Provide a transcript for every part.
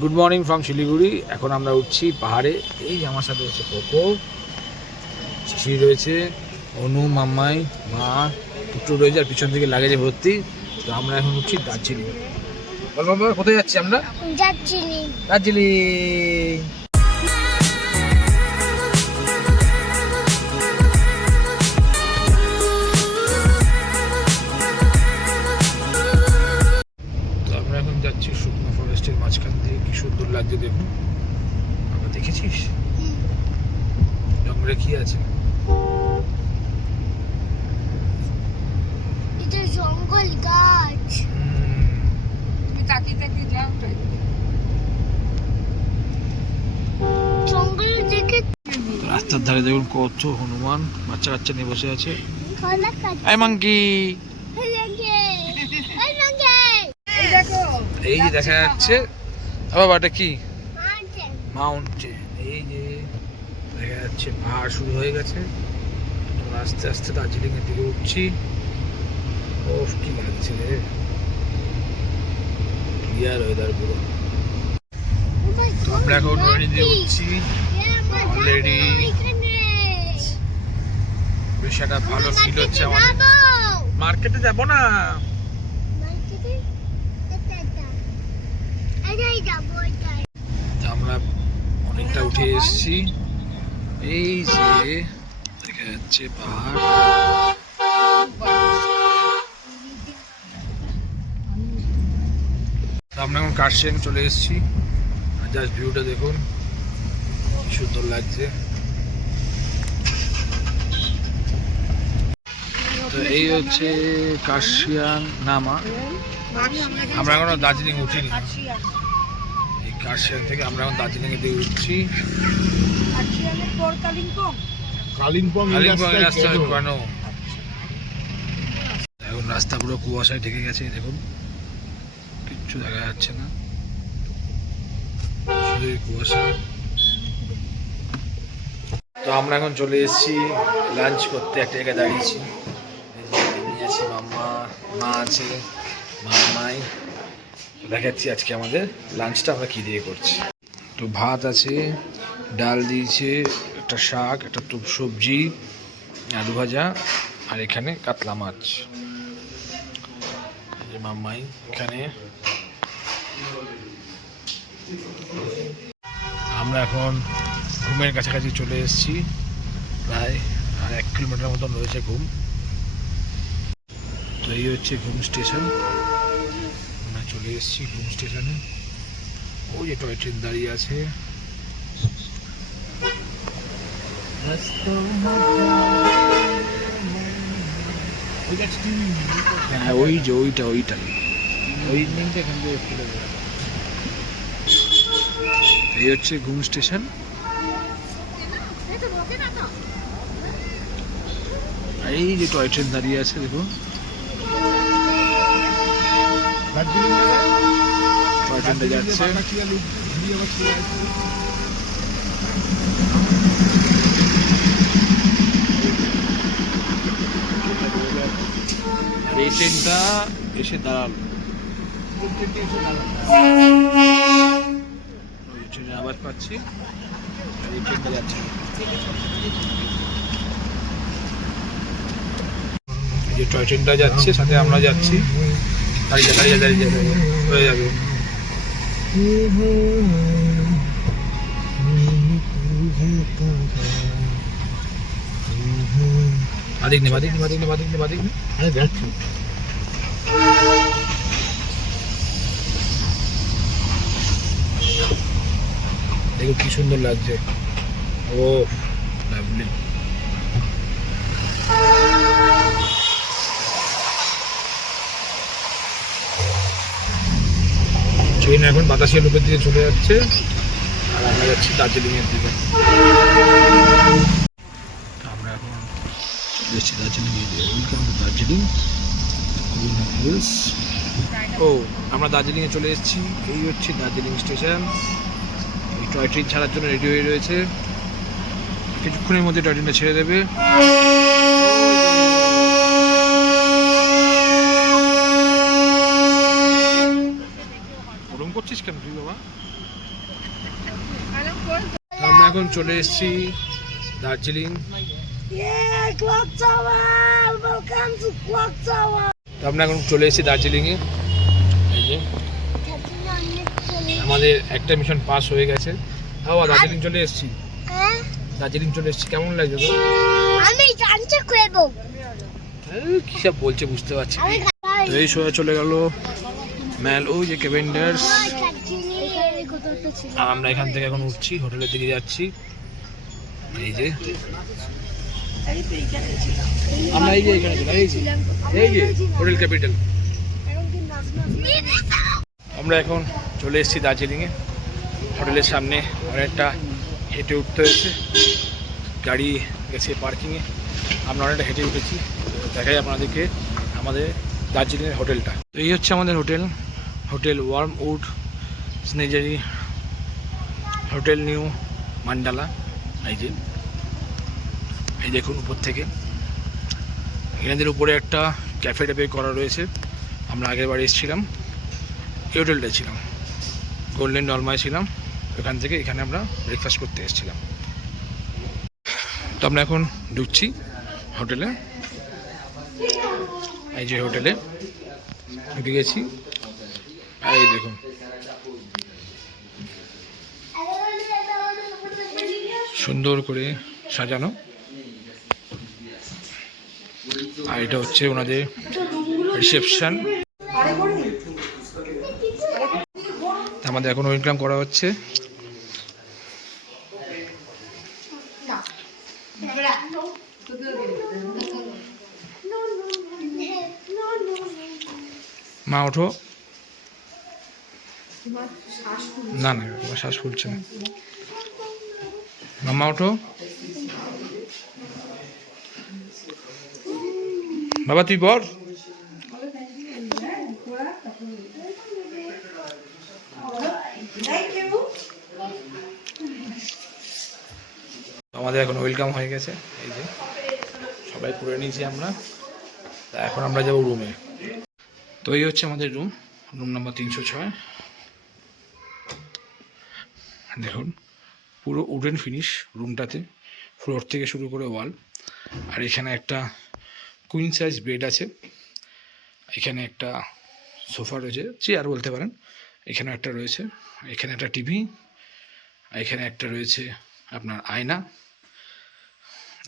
Good morning from Siliguri. এখন আমরা উঠছি পাহাড়ে। এই আমার সাথে হচ্ছে কোকো, শিশির রয়েছে, অনু, মাম্মাই, মা, টুকটু রয়েছে, আর পিছন থেকে লাগেজে ভর্তি। তো আমরা এখন উঠছি দার্জিলিং। বল বাবা, কোথায় যাচ্ছি আমরা? দার্জিলিং। দার্জিলিং। যাচ্ছি শুকনো ফরেস্টের মাঝখান দিয়ে। কি সুন্দর লাগছে দেখুন। আমরা দেখেছিস জঙ্গলে কি আছে? এটা জঙ্গল গাছ। তুমি তাকিয়ে তাকিয়ে যাও। জঙ্গল দেখে রাস্তার ধারে দেখুন কত হনুমান বাচ্চা কাচ্চা নিয়ে বসে আছে। কলা কাটছে। এই মাঙ্কি, এই যে দেখা যাচ্ছে বাবা, এটা কি? মাউন্টেন। এই যে দেখা যাচ্ছে পাহাড় শুরু হয়ে গেছে। আমরা আস্তে আস্তে দার্জিলিং এর দিকে উঠছি। ও কি লাগছে রে, ক্লিয়ার ওয়েদার পুরো। আমরা এখন রোড দিয়ে উঠছি অলরেডি। বেশ একটা ভালো ফিল হচ্ছে আমাদের। মার্কেটে যাবো না, আমরা অনেকটা উঠে এসেছি। এই যে দেখা যাচ্ছে পাহাড়। আমরা এখন কার্শিয়াং চলে এসেছি। জাস্ট ভিউটা দেখুন, কি সুন্দর লাগছে। তো এই হচ্ছে কার্শিয়াং নামা। আমরা এখনো দার্জিলিং উঠিনি। এই কার্শিয়াং থেকে আমরা এখন দার্জিলিং এর দিকে উঠছি। কালিম্পং রাস্তা কেন? এখন রাস্তা পুরো কুয়াশায় ঢেকে গেছে, দেখুন কিচ্ছু দেখা যাচ্ছে না, শুধু কুয়াশা। তো আমরা এখন চলে এসেছি লাঞ্চ করতে। একটা জায়গায় দাঁড়িয়েছি, নিয়ে আছি মাম্মা, মা আছে, মাম্মাই। দেখাচ্ছি আজকে আমাদের লাঞ্চটা আমরা কী দিয়ে করছি। একটু ভাত আছে, ডাল দিয়েছে, একটা শাক, একটা সবজি, আলু ভাজা, আর এখানে কাতলা মাছ। মাম্মাই এখানে। আমরা এখন ঘুমের কাছাকাছি চলে এসেছি, প্রায় আর 1 কিলোমিটার মতন রয়েছে ঘুম। তো এই হচ্ছে ঘুম স্টেশন। আমরা চলে এসেছি ঘুম স্টেশনে। ওই যে টয় ট্রেন দাঁড়িয়ে আছে। হ্যাঁ, ওই যে ওইটা ওই লিঙ্কটা এখান থেকে খুলে দেবে। এই হচ্ছে ঘুম স্টেশন। এই যে টয় ট্রেন দাঁড়িয়ে আছে দেখুন। টয় ট্রেনটা যাচ্ছে। আর এই ট্রেনটা এসে দাঁড়ালো। ওই ট্রেনের আওয়াজ পাচ্ছি, আর এই ট্রেনটা যাচ্ছে। এই যে টয় ট্রেনটা যাচ্ছে, সাথে আমরা যাচ্ছি। দাঁড়িয়ে হয়ে যাবে। বাদিক নে। দেখো কি সুন্দর লাগছে। ও লাভলি। ট্রেন এখন বাতাসিয়া লুপের দিকে চলে যাচ্ছে, আর আমরা যাচ্ছি দার্জিলিং এর দিকে। আমরা এখন চলে এসেছি দার্জিলিং এর দিকে। Welcome to Darjeeling hills. ও, আমরা দার্জিলিংয়ে চলে এসেছি। এই হচ্ছে দার্জিলিং স্টেশন। এই টয় ট্রেন ছাড়ার জন্য রেডি হয়ে রয়েছে। কিছুক্ষণের মধ্যে টয় ট্রেনটা ছেড়ে দেবে। করছিস কেন তুই বাবা? তো আমরা এখন চলে এসেছি দার্জিলিং। তো আমরা এখন চলে এসেছি দার্জিলিংয়ে। এই যে আমাদের একটা মিশন পাস হয়ে গেছে। দার্জিলিং চলে এসেছি, দার্জিলিং চলে এসেছি। কেমন লাগছে তো? আমি জানতে খুঁজবো কি সব বলছে বুঝতে পারছি না। তো এই সময় চলে গেল ম্যাল, ওই যে কেভেন্ডার্স। আর আমরা এখান থেকে এখন উঠছি, হোটেলের দিকে যাচ্ছি। এই যে আমরা এই যে এখানে ছিলাম, এই যে হোটেল ক্যাপিটাল। আমরা এখন চলে এসেছি দার্জিলিংয়ে। হোটেলের সামনে অনেকটা হেঁটে উঠতে হয়েছে, গাড়ি গেছে পার্কিংয়ে, আমরা অনেকটা হেঁটে উঠেছি। দেখাই আপনাদেরকে আমাদের দার্জিলিংয়ের হোটেলটা। তো এই হচ্ছে আমাদের হোটেল, হোটেল ওয়ার্মউড স্নেজারি, হোটেল নিউ মান্ডালা। এই দেখুন উপর থেকে এনাদের উপরে একটা ক্যাফে টাইপের করা রয়েছে। আমরা আগের বার এসেছিলাম, এই হোটেলটায় ছিলাম, গোল্ডেন ডলমায় ছিলাম। ওখান থেকে এখানে আমরা ব্রেকফাস্ট করতে এসেছিলাম। তো আমরা এখন ঢুকছি হোটেলে। এই যে হোটেলে ঢুকে গেছি। আর এই দেখুন সুন্দর করে সাজানো। আর এটা হচ্ছে ওনাদের রিসেপশন। আমাদের এখন ওয়েলকাম করা হচ্ছে। মা ওঠো। না না শ্বাস ফুলছে না। মামা ওঠো। বাবা তুই বল। আমাদের এখন ওয়েলকাম হয়ে গেছে। এই যে সবাই করে নিয়েছি আমরা। তা এখন আমরা যাবো রুমে। তো এই হচ্ছে আমাদের রুম, রুম নাম্বার 306। দেখুন পুরো উডেন ফিনিশ রুমটাতে, ফ্লোর থেকে শুরু করে ওয়াল। আর এখানে একটা কুইন সাইজ বেড আছে, এখানে একটা সোফা রয়েছে, চেয়ার বলতে পারেন, এখানে একটা রয়েছে, এখানে একটা টিভি, এখানে একটা রয়েছে আপনার আয়না,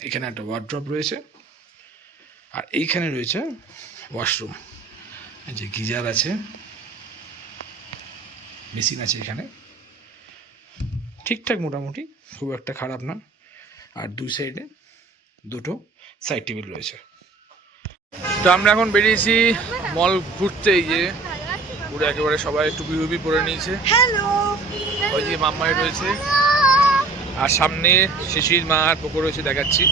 এখানে একটা ওয়ার্ড্রপ রয়েছে, আর এইখানে রয়েছে ওয়াশরুম। এই যে গিজার আছে, মেশিন আছে এখানে, ঠিকঠাক মোটামুটি, খুব একটা খারাপ না। আর দুই সাইডে দুটো সাইড টেবিল রয়েছে। তো আমরা এখন বেরিয়েছি মল ঘুরতে। এই যে পুরো একেবারে সবাই টুপি টুপি পরে নিয়েছে। ওই যে মাম্মাই রয়েছে, আর সামনে শিশির মা আর পোকো রয়েছে, দেখাচ্ছি।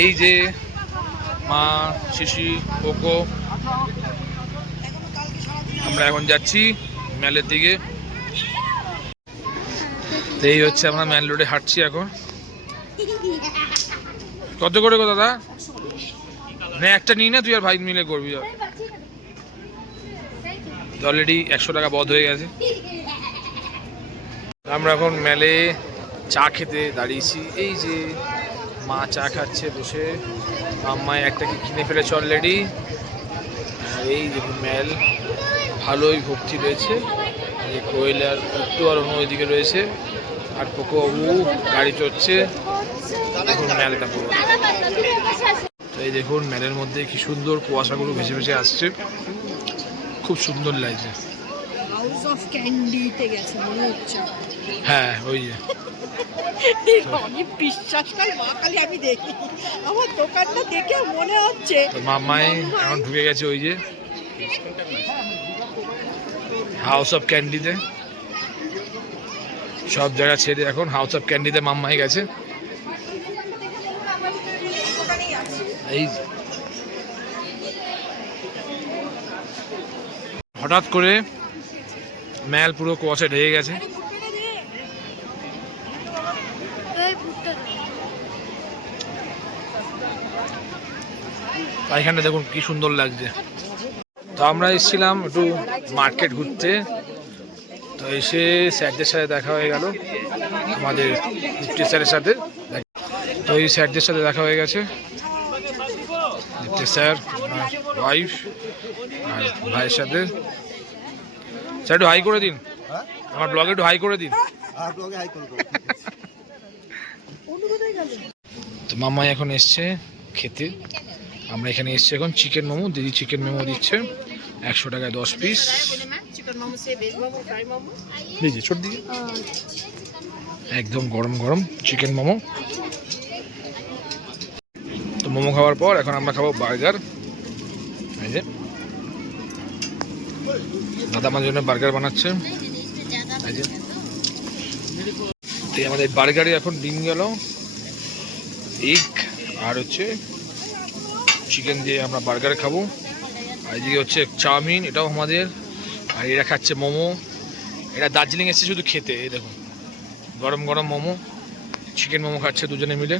এই যে মা, শিশি, পোকো। আমরা এখন যাচ্ছি ম্যালের দিকে। এই হচ্ছে আমরা ম্যাল রোডে হাঁটছি এখন। কত করে গো দাদা? না একটা নিই না, তুই আর ভাই মিলে করবি। অলরেডি 100 টাকা বধ হয়ে গেছে। আমরা এখন ম্যালে চা খেতে দাঁড়িয়েছি। এই যে মা চা খাচ্ছে বসে, আম্মায় একটা কি কিনে ফেলেছে অলরেডি। এই দেখুন ম্যাল ভালোই ভর্তি রয়েছে। এই কোয়েলার একটু আর অন্য ওইদিকে রয়েছে। আর পোকো বাবু গাড়ি চড়ছে। দেখুন ম্যালটা পুরো। এই দেখুন ম্যালের মধ্যে কি সুন্দর কুয়াশাগুলো ভেসে ভেসে আসছে, খুব সুন্দর লাগছে। হাউস অফ ক্যান্ডিতে গেছে মনে হচ্ছে। হ্যাঁ ওই যে আমি বিশ্বাস করি মা, খালি আমি দেখি আমার দোকানটা দেখে মনে হচ্ছে। মামাই এখন ঢুকে গেছে ওই যে হাউস অফ ক্যান্ডিতে। সব জায়গা ছেড়ে এখন হাউস অফ ক্যান্ডিতে মাম্মাই গেছে। এই হঠাৎ করে ম্যাল পুরো কুয়াশা ঢেকে গেছে। এখানটা দেখুন কি সুন্দর লাগছে। তো আমরা এসেছিলাম একটু মার্কেট ঘুরতে। তো তো এসে স্যারদের সাথে দেখা হয়ে গেল, আমাদের ডিপ্টি স্যারের সাথে। তো এই স্যারদের সাথে দেখা হয়ে গেছে, ডিপ্টি স্যার, ওয়াইফ আর ভাইয়ের সাথে। স্যার একটু হাই করে দিন, আমার ব্লগে একটু হাই করে দিন। তো মাম্মাই এখন এসছে খেতে, আমরা এখানে এসছি এখন চিকেন মোমো। দিদি চিকেন মোমো দিচ্ছে 100 টাকায় 10 পিস। দিদি ছোট দিদি, একদম গরম গরম চিকেন মোমো। তো মোমো খাওয়ার পর এখন আমরা খাবো বার্গার। এই যে দাদা আমার জন্য বার্গার বানাচ্ছে। এই যে আমাদের বার্গারে এখন ডিম গেল, এগ আর হচ্ছে চিকেন দিয়ে আমরা বার্গার খাবো। আর এদিকে হচ্ছে চাউমিন, এটাও আমাদের। আর এরা খাচ্ছে মোমো, এরা দার্জিলিং এসছে শুধু খেতে। এই দেখুন গরম গরম মোমো, চিকেন মোমো খাচ্ছে দুজনে মিলে।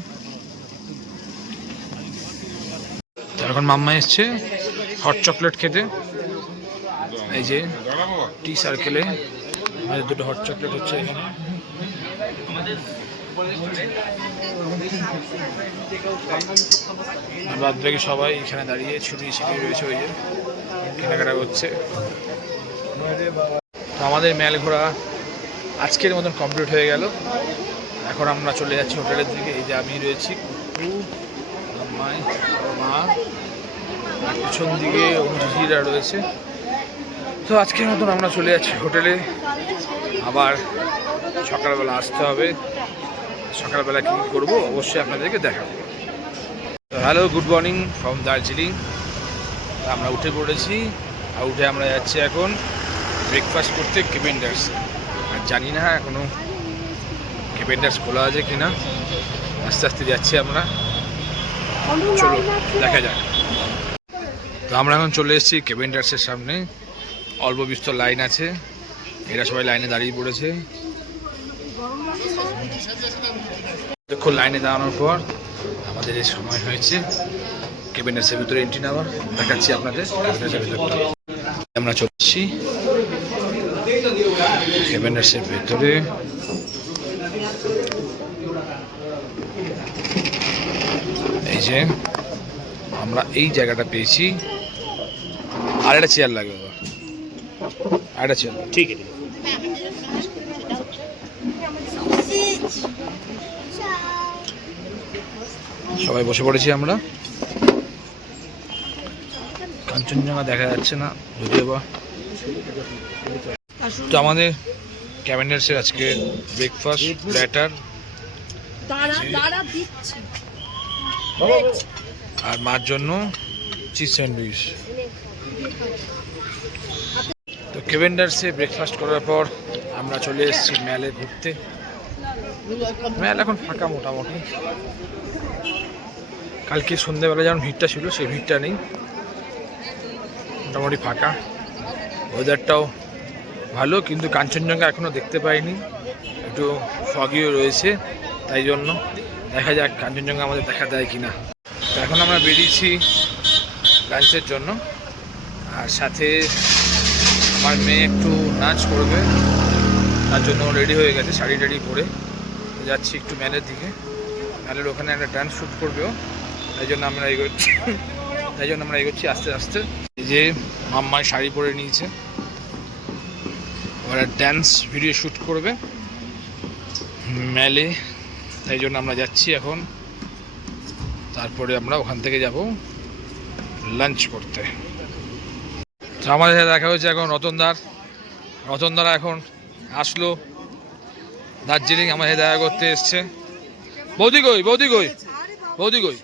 এখন মাম্মা এসছে হট চকলেট খেতে। এই যে টি সার্কেলে আমাদের দুটো হট চকলেট হচ্ছে এখানে। বাদ বাকি সবাই এখানে দাঁড়িয়ে ছুটি ছিটিয়ে রয়েছে, ওই যে কেনাকাটা করছে। তো আমাদের মেল ঘোরা আজকের মতন কমপ্লিট হয়ে গেল। এখন আমরা চলে যাচ্ছি হোটেলের দিকে। এই যে আমি রয়েছি, কুকু, মাই, মা, আর পিছন দিকে অনুজিরা রয়েছে। তো আজকের মতন আমরা চলে যাচ্ছি হোটেলে, আবার সকালবেলা আসতে হবে। সকালবেলা কী করবো অবশ্যই আপনাদেরকে দেখাবো। তো hello, good morning from Darjeeling. আমরা উঠে পড়েছি, আর উঠে আমরা যাচ্ছি এখন ব্রেকফাস্ট করতে কেভেন্ডার্সে। আর জানি না এখনও কেভেন্ডার্স খোলা আছে কিনা, আস্তে আস্তে যাচ্ছি আমরা। চলো দেখা যাক। তো আমরা এখন চলে এসেছি কেভেন্ডার্সের সামনে। অল্প বিস্তর লাইন আছে, এরা সবাই লাইনে দাঁড়িয়ে পড়েছে। দেখুন লাইনে দাঁড়ানোর পর আমাদের এই সময় হয়েছে কেভেন্ডার্সের ভিতরে এন্ট্রি নেওয়ার। দেখাচ্ছি আপনাদের কেভেন্ডার্সের ভিতরটা। আমরা চলছি কেভেন্ডার্সের ভিতরে। এই যে আমরা এই জায়গাটা পেয়েছি। আর একটা চেয়ার লাগবে, আর একটা চেয়ার, ঠিক আছে। সবাই বসে পড়েছি আমরা। কাঞ্চনজঙ্ঘা দেখা যাচ্ছে না যদিও বা। তো আমাদের কেভেন্ডার্সের আজকে ব্রেকফাস্ট প্ল্যাটার, আর মার জন্য চিজ স্যান্ডউইচ। তো কেভেন্ডার্সে ব্রেকফাস্ট করার পর আমরা চলে এসেছি মেলে ঘুরতে। মেল এখন ফাঁকা মোটামুটি। কালকে সন্ধ্যেবেলা যেমন ভিড়টা ছিল সেই ভিড়টা নেই, মোটামুটি ফাঁকা। ওয়েদারটাও ভালো, কিন্তু কাঞ্চনজঙ্ঘা এখনও দেখতে পাইনি, একটু ফগিও রয়েছে। তাই জন্য দেখা যাক কাঞ্চনজঙ্ঘা আমাদের দেখা দেয় কিনা। তো এখন আমরা বেরিয়েছি লাঞ্চের জন্য, আর সাথে আমার মেয়ে একটু নাচ করবে, তার জন্য রেডি হয়ে গেছে শাড়ি টাড়ি পরে। যাচ্ছি একটু মেলের দিকে, মেলের ওখানে একটা ডান্স শ্যুট করবেও, তাই জন্য আমরা এগোচ্ছি আস্তে আস্তে। এই যে মাম্মায় শাড়ি পরে নিয়েছে, ওরা ডান্স ভিডিও শ্যুট করবে মেলে, তাই জন্য আমরা যাচ্ছি এখন। তারপরে আমরা ওখান থেকে যাব লাঞ্চ করতে। তো আমাদের সাথে দেখা হয়েছে এখন রতনদারা এখন আসলো দার্জিলিং, আমাদের দেখা করতে এসছে। বৌদি কই, বৌদি কই, বৌদি কই।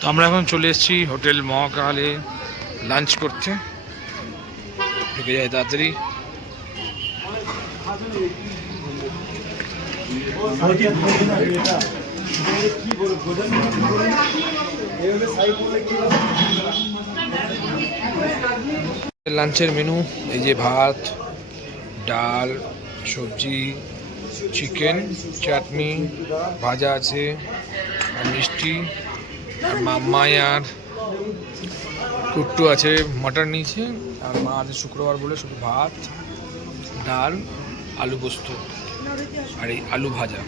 তো আমরা এখন চলে এসেছি হোটেল মহাকালে লাঞ্চ করতে, থেকে যায় তাড়াতাড়ি। লাঞ্চের মেনু এই যে ভাত, ডাল, সবজি, চিকেন, চাটনি, ভাজা আছে, আর মিষ্টি, আর মাম্মাই আর কুট্টু আছে, মটন নিয়েছে, আর মা আছে শুক্রবার বলে শুধু ভাত, ডাল, আলু পোস্ত আর এই আলু ভাজা।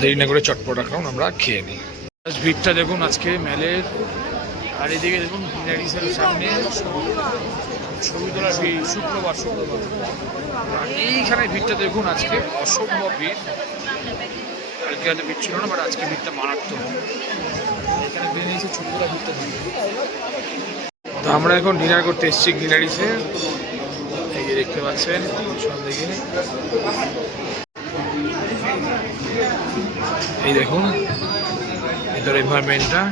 দেরি না করে চটপটা খাও, আমরা খেয়ে নিই। ভিড়টা দেখুন আজকে মেলের, আর এদিকে দেখুন গ্রিনারিসের সামনে ছবি তোলার ভিড়। শুক্রবার আর এইখানে ভিড়টা দেখুন আজকে অসম্ভব ভিড়। কালকে হয়তো ভিড় ছিল না, বাট আজকে ভিড়টা মারাত্মক। এখানে গ্রিনারিসের ছবি তোলার ভিড়টা দেখুন। তো আমরা এখন ডিনার করতে এসেছি গ্রিনারিসে, এই যে দেখতে পাচ্ছেন সব দিকে। এই দেখুন ভিতরে এনভায়রনমেন্টটা,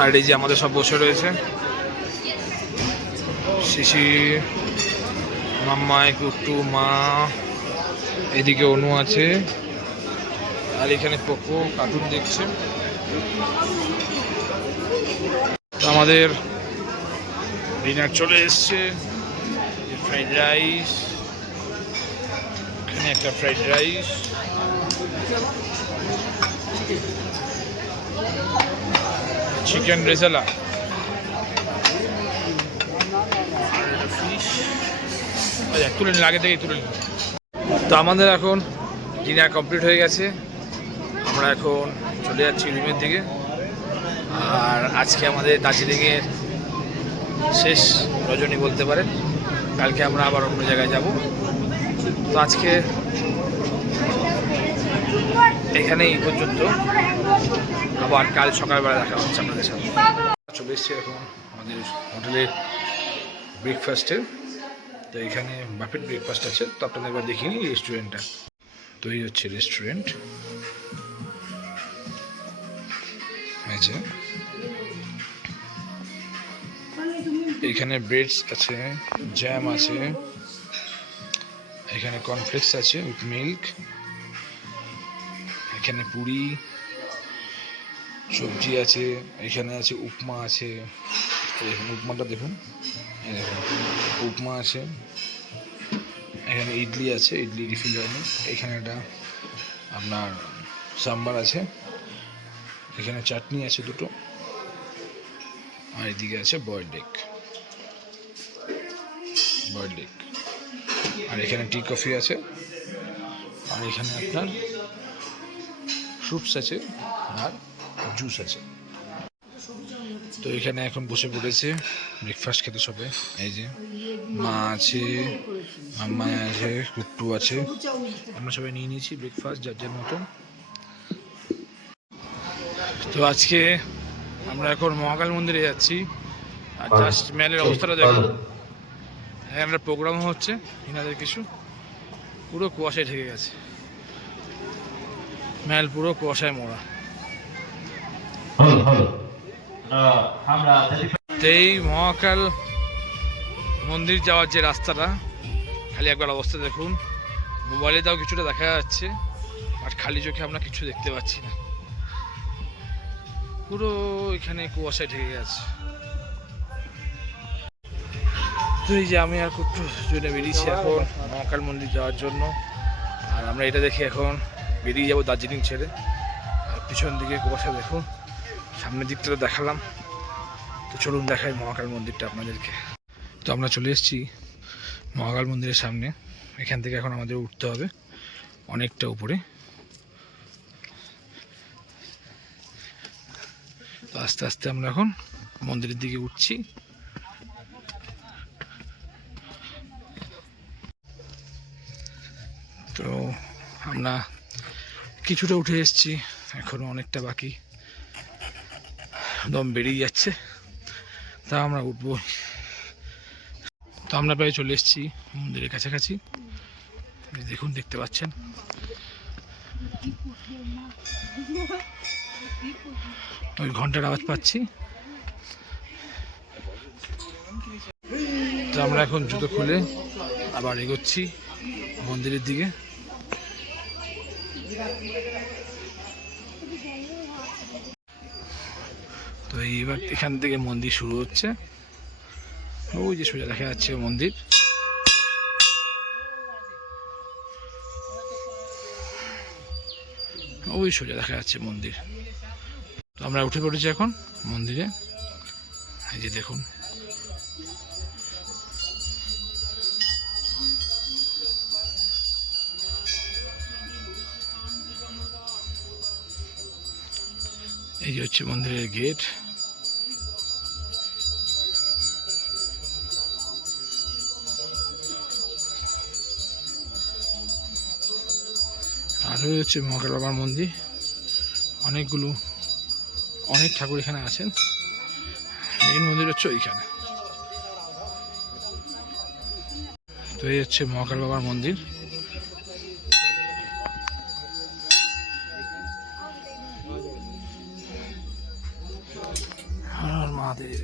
আর এই যে আমাদের সব বসে রয়েছে, শিশির, মাম্মাই, কুট্টু, মা, এদিকে অনু আছে, আর এখানে পোকো কার্টুন দেখছে। তো আমাদের ডিনার চলে এসছে। ফ্রাইড রাইস, এখানে একটা fried rice, chicken rezala, fish. আচ্ছা তুলে নিন, আগে থেকেই তুলে নিন। তো আমাদের এখন ডিনার কমপ্লিট হয়ে গেছে, আমরা এখন চলে যাচ্ছি রুমের দিকে। আর আজকে আমাদের দার্জিলিংয়ের শেষ রজনী বলতে পারেন, কালকে আমরা আবার অন্য জায়গায় যাব। তো আজকে এখানেই পর্যন্ত, আবার কাল সকালবেলা দেখা হচ্ছে আপনাদের সাথে। চলে এসছি এখন আমাদের হোটেলের ব্রেকফাস্টে। তো এখানে বাফেট ব্রেকফাস্ট আছে, তো আপনাদের একবার দেখিনি রেস্টুরেন্টটা। তো এই হচ্ছে রেস্টুরেন্ট, আছে এখানে ব্রেডস আছে, জ্যাম আছে, এখানে কর্নফ্লেক্স আছে উইথ মিল্ক, এখানে পুরি সবজি আছে, এখানে আছে উপমা আছে, দেখুন উপমাটা দেখুন, এই দেখুন উপমা আছে, এখানে ইডলি আছে, ইডলি রিফিল হয়নি, এখানে একটা আপনার সাম্বার আছে, এখানে চাটনি আছে দুটো, আর এদিকে আছে বয়েলড এগ, আর এখানে টি কফি আছে, আর এখানে আপনার ফ্রুটস আছে আর জুস আছে। তো এখানে এখন বসে পড়েছে ব্রেকফাস্ট খেতে সবাই। এই যে মা আছে, মাম্মা আছে, কুট্টু আছে, আমরা সবাই নিয়ে নিয়েছি ব্রেকফাস্ট যার যার মতো। তো আজকে আমরা এখন মহাকাল মন্দিরে যাচ্ছি, আর জাস্ট মেলের অবস্থাটা দেখুন। একটা প্রোগ্রাম হচ্ছে এনাদের কিছু, পুরো কুয়াশায় ঢেকে গেছে, মেল পুরো কুয়াশায় মোড়া। এই মহাকাল মন্দির যাওয়ার যে রাস্তাটা, খালি একবার অবস্থা দেখুন। মোবাইলে তাও কিছুটা দেখা যাচ্ছে, আর খালি চোখে আমরা কিছু দেখতে পাচ্ছি না, পুরো এখানে কুয়াশায় ঢেকে গেছে। তো এই যে আমি আর কুট্টু জন্য বেরিয়েছি এখন মহাকাল মন্দির যাওয়ার জন্য, আর আমরা এটা দেখে এখন বেরিয়ে যাবো দার্জিলিং ছেড়ে। আর পিছন দিকে কুয়াশা দেখুন, সামনের দিকটা তো দেখালাম, তো চলুন দেখাই মহাকাল মন্দিরটা আপনাদেরকে। তো আমরা চলে এসেছি মহাকাল মন্দিরের সামনে, এখান থেকে এখন আমাদের উঠতে হবে অনেকটা উপরে। তো আস্তে আস্তে আমরা এখন মন্দিরের দিকে উঠছি। তো আমরা কিছুটা উঠে এসেছি, এখনো অনেকটা বাকি, দম বেরিয়ে যাচ্ছে, তা আমরা উঠবো। তো আমরা প্রায় চলে এসেছি মন্দিরের কাছাকাছি, দেখুন দেখতে পাচ্ছেন। ওই ঘন্টার আওয়াজ পাচ্ছি। তো আমরা এখন জুতো খুলে আবার এগোচ্ছি মন্দিরের দিকে। তো এইবার এখান থেকে মন্দির শুরু হচ্ছে, ওই যে সোজা দেখা যাচ্ছে মন্দির। ওই সোজা দেখা যাচ্ছে মন্দির। তো আমরা উঠে পড়েছি এখন মন্দিরে। এই যে দেখুন, এই যে হচ্ছে মন্দিরের গেট। আর হচ্ছে মহাকাল বাবার মন্দির। অনেক ঠাকুর এখানে আছেন। মেইন মন্দির হচ্ছে ওইখানে। তো এই হচ্ছে মহাকাল বাবার মন্দির। হর মহাদেব।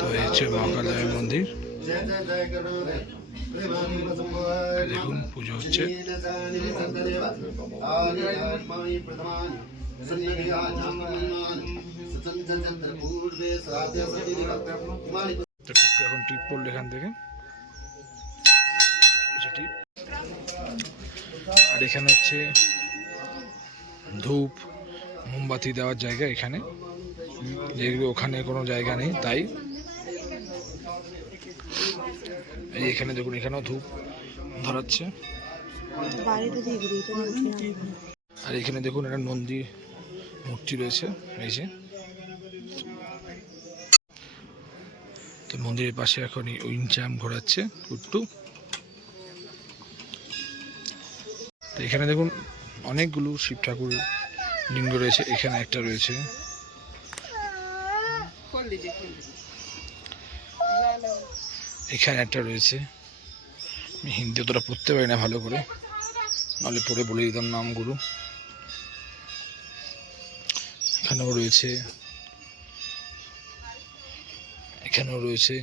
তো এই হচ্ছে মহাকাল দেবের মন্দির। দেখুন পুজো হচ্ছে। এখন টিপ পড়লো এখান থেকে, আর এখানে হচ্ছে ধূপ মোমবাতি দেওয়ার জায়গা এখানে, যেগুলো ওখানে কোনো জায়গা নেই তাই। এই এখানে দেখুন, এখানেও ধূপ ধরাচ্ছে। আর এখানে দেখুন একটা নন্দী মূর্তি রয়েছে। এই যে তো মন্দিরের পাশে এখন উইনচাম ঘোরাচ্ছে কুট্টু। তো এখানে দেখুন অনেকগুলো শিব ঠাকুর লিঙ্গ রয়েছে। এখানে একটা রয়েছে, এখানে একটা রয়েছে। আমি হিন্দি অতটা পড়তে পারি না ভালো করে, নাহলে পড়ে বলে দিতাম নামগুলো। এখানেও রয়েছে, এখানেও রয়েছে।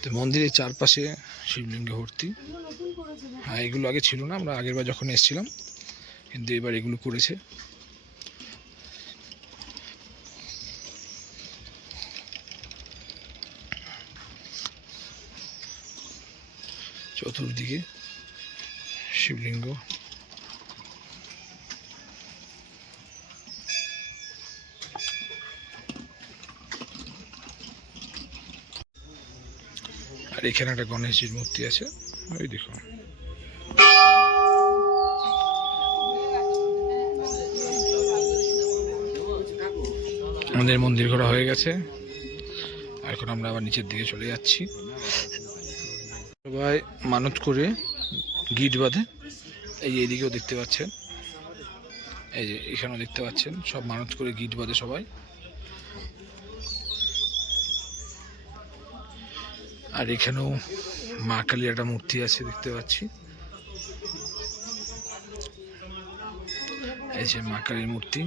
তো মন্দিরের চারপাশে শিবলিঙ্গে ভর্তি। হ্যাঁ, এগুলো আগে ছিল না, আমরা আগের বার যখন এসেছিলাম, কিন্তু এবার এগুলো করেছে। চতুর্দিকে শিবলিঙ্গ। আর এখানে একটা গণেশজির মূর্তি আছে, ওই দেখুন। আমাদের মন্দির ঘোরা হয়ে গেছে, এখন আমরা আবার নিচের দিকে চলে যাচ্ছি। সবাই মানত করে গিট বাঁধে। এই যে এইদিকেও দেখতে পাচ্ছেন, এই যে এখানেও দেখতে পাচ্ছেন, সব মানত করে গিট বাঁধে সবাই। আর এখানেও মা কালীর একটা মূর্তি আছে দেখতে পাচ্ছি। এই যে মা কালীর মূর্তি।